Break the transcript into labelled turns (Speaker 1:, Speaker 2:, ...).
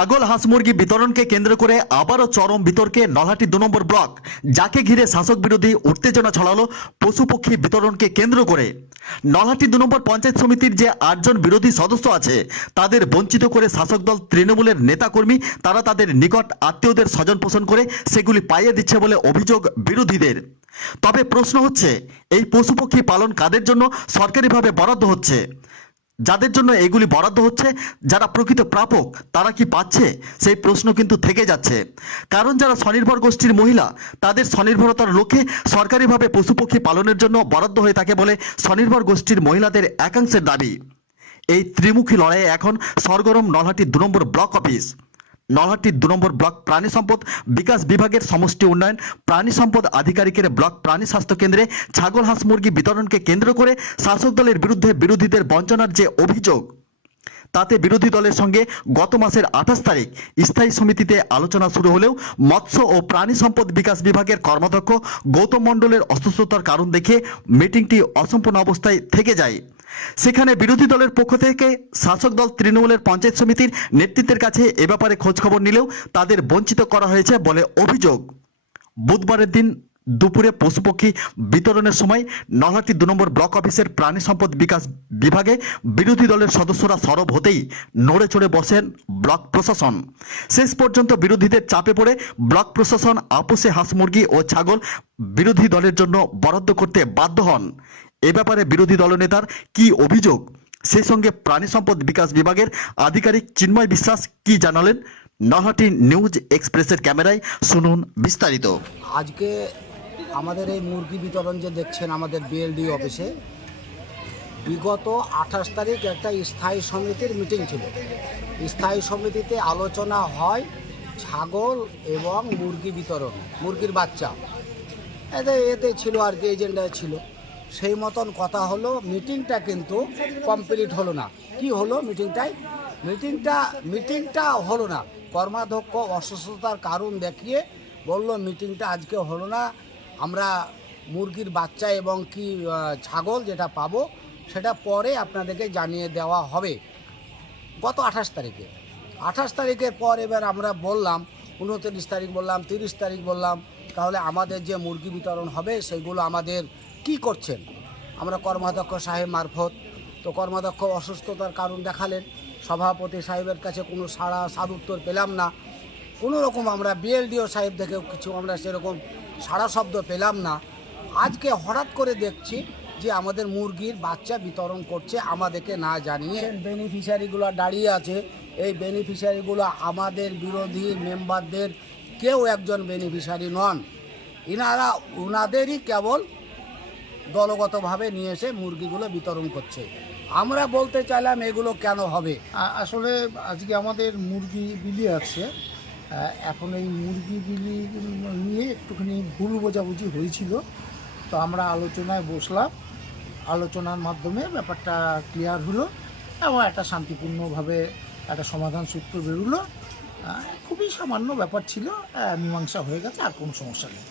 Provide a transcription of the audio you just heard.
Speaker 1: ছাগল, হাঁস, মুরগি বিতরণকে কেন্দ্র করে আবারও চরম বিতর্কে নলহাটি দু নম্বর ব্লক। যাকে ঘিরে শাসক বিরোধী উত্তেজনা ছড়ালো পশুপক্ষী বিতরণকে কেন্দ্র করে। নলহাটি দু নম্বর পঞ্চায়েত সমিতির যে আটজন বিরোধী সদস্য আছে, তাদের বঞ্চিত করে শাসক দল তৃণমূলের নেতাকর্মী, তারা তাদের নিকট আত্মীয়দের স্বজন পোষণ করে সেগুলি পাইয়ে দিচ্ছে বলে অভিযোগ বিরোধীদের। তবে প্রশ্ন হচ্ছে, এই পশুপক্ষী পালন কাদের জন্য সরকারিভাবে বরাদ্দ হচ্ছে? যাদের জন্য এগুলি বরাদ্দ হচ্ছে, যারা প্রকৃত প্রাপক, তারা কি পাচ্ছে? সেই প্রশ্ন কিন্তু থেকে যাচ্ছে। কারণ যারা স্বনির্ভর গোষ্ঠীর মহিলা, তাদের স্বনির্ভরতার লক্ষ্যে সরকারিভাবে পশুপক্ষী পালনের জন্য বরাদ্দ হয়ে থাকে বলে স্বনির্ভর গোষ্ঠীর মহিলাদের একাংশের দাবি। এই ত্রিমুখী লড়াইয়ে এখন সরগরম নলহাটি দু নম্বর ব্লক অফিস। নলহাটি দু নম্বর ব্লক প্রাণী সম্পদ বিকাশ বিভাগের সমষ্টি উন্নয়ন, প্রাণী সম্পদ আধিকারিকের ব্লক প্রাণী স্বাস্থ্য কেন্দ্রে ছাগল, হাঁস, মুরগি বিতরণকে কেন্দ্র করে শাসক দলের বিরুদ্ধে বিরোধীদের বঞ্চনার যে অভিযোগ। তাতে বিরোধী দলের সঙ্গে গত মাসের আঠাশ তারিখ স্থায়ী সমিতিতে আলোচনা শুরু হলেও মৎস্য ও প্রাণী সম্পদ বিকাশ বিভাগের কর্মাধ্যক্ষ গৌতম মণ্ডলের অসুস্থতার কারণ দেখে মিটিংটি অসম্পূর্ণ অবস্থায় থেকে যায়। সেখানে বিরোধী দলের পক্ষ থেকে শাসক দল তৃণমূলের পঞ্চায়েত সমিতির নেতৃত্বের কাছে এ ব্যাপারে খোঁজখবর নিলেও তাদের বঞ্চিত করা হয়েছে বলে অভিযোগ। বুধবারের দিন দুপুরে পশুপক্ষী বিতরণের সময় নলহাটি দু নম্বর ব্লক অফিসের প্রাণী সম্পদ বিকাশ বিভাগে বিরোধী দলের সদস্যরা সরব হতেই নড়ে চড়ে বসেন ব্লক প্রশাসন। শেষ পর্যন্ত বিরোধীদের চাপে পড়ে ব্লক প্রশাসন আপোষে হাঁস মুরগি ও ছাগল বিরোধী দলের জন্য বরাদ্দ করতে বাধ্য হন। এ ব্যাপারে বিরোধী দলনেতার কি অভিযোগ? সেই সঙ্গে প্রাণী সম্পদ বিকাশ বিভাগের আধিকারিক চিন্ময় বিশ্বাস কি জানালেন? নহাটি নিউজ এক্সপ্রেসের ক্যামেরায় শুনুন বিস্তারিত।
Speaker 2: আজকে আমাদের এই মুরগি বিতরণ যে দেখছেন আমাদের বিএলডি অফিসে, বিগত আঠাশ তারিখ একটা স্থায়ী সমিতির মিটিং ছিল। স্থায়ী সমিতিতে আলোচনা হয় ছাগল এবং মুরগি বিতরণ, মুরগির বাচ্চা। এতে এতে ছিল আর কি, এজেন্ডায় ছিল। সেই মতন কথা হলো, মিটিংটা কিন্তু কমপ্লিট হলো না। কি হলো মিটিংটায়? মিটিংটা মিটিংটা হলো না। কর্মাধ্যক্ষ অসুস্থতার কারণ দেখিয়ে বলল, মিটিংটা আজকে হলো না। আমরা মুরগির বাচ্চা এবং কি ছাগল যেটা পাবো, সেটা পরে আপনাদেরকে জানিয়ে দেওয়া হবে। গত আঠাশ তারিখে। আঠাশ তারিখের পর এবার আমরা বললাম, উনত্রিশ তারিখ বললাম, তিরিশ তারিখ বললাম, তাহলে আমাদের যে মুরগি বিতরণ হবে, সেগুলো আমাদের কি করছেন? আমরা কর্মাধ্যক্ষ সাহেব মারফত, তো কর্মাধ্যক্ষ অসুস্থতার কারণ দেখালেন। সভাপতি সাহেবের কাছে কোনো সাড়া সাদ উত্তর পেলাম না। কোনো রকম আমরা বিএলডিও সাহেব থেকেও কিছু আমরা সেরকম সাড়া শব্দ পেলাম না। আজকে হঠাৎ করে দেখছি যে আমাদের মুরগির বাচ্চা বিতরণ করছে আমাদেরকে না জানিয়ে। বেনিফিশিয়ারিগুলো দাঁড়িয়ে আছে। এই বেনিফিশিয়ারিগুলো আমাদের বিরোধী মেম্বারদের কেউ একজন বেনিফিশিয়ারি নন। ইনারা ওনাদেরই কেবল দলগতভাবে নিয়ে এসে মুরগিগুলো বিতরণ করছে। আমরা বলতে চাইলাম এগুলো কেন হবে?
Speaker 3: আসলে আজকে আমাদের মুরগি বিলি আছে। এখন এই মুরগিগুলি নিয়ে একটুখানি ভুল বোঝাবুঝি হয়েছিল। তো আমরা আলোচনায় বসলাম। আলোচনার মাধ্যমে ব্যাপারটা ক্লিয়ার হলো এবং একটা শান্তিপূর্ণভাবে একটা সমাধান সূত্র বেরোলো। খুবই সামান্য ব্যাপার ছিল। মীমাংসা হয়ে গেছে, আর কোনো সমস্যা নেই।